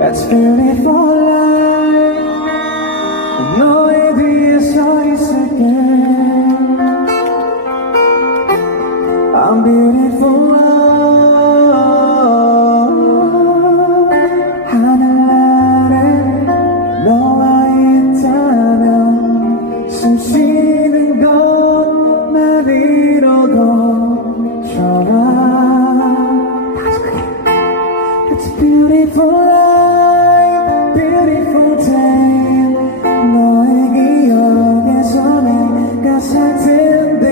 It's beautiful life 너의 뒤에 서 있을게 I'm beautiful love 하늘 아래 너와 있다면 숨 쉬는 것만으로도 좋아 다시 크게 It's beautiful life beautiful day 너의 기억에서 내가 살 텐데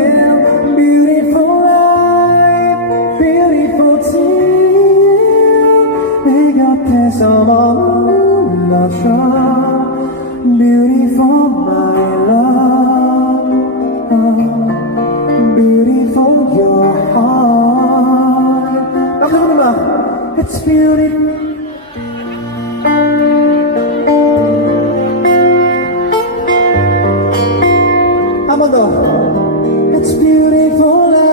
beautiful life beautiful day 내 곁에서 머물러줘 beautiful my love beautiful your heart It's beautiful 한 번 더 It's beautiful life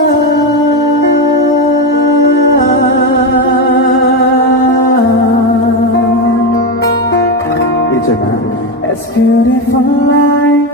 있잖아 It's beautiful life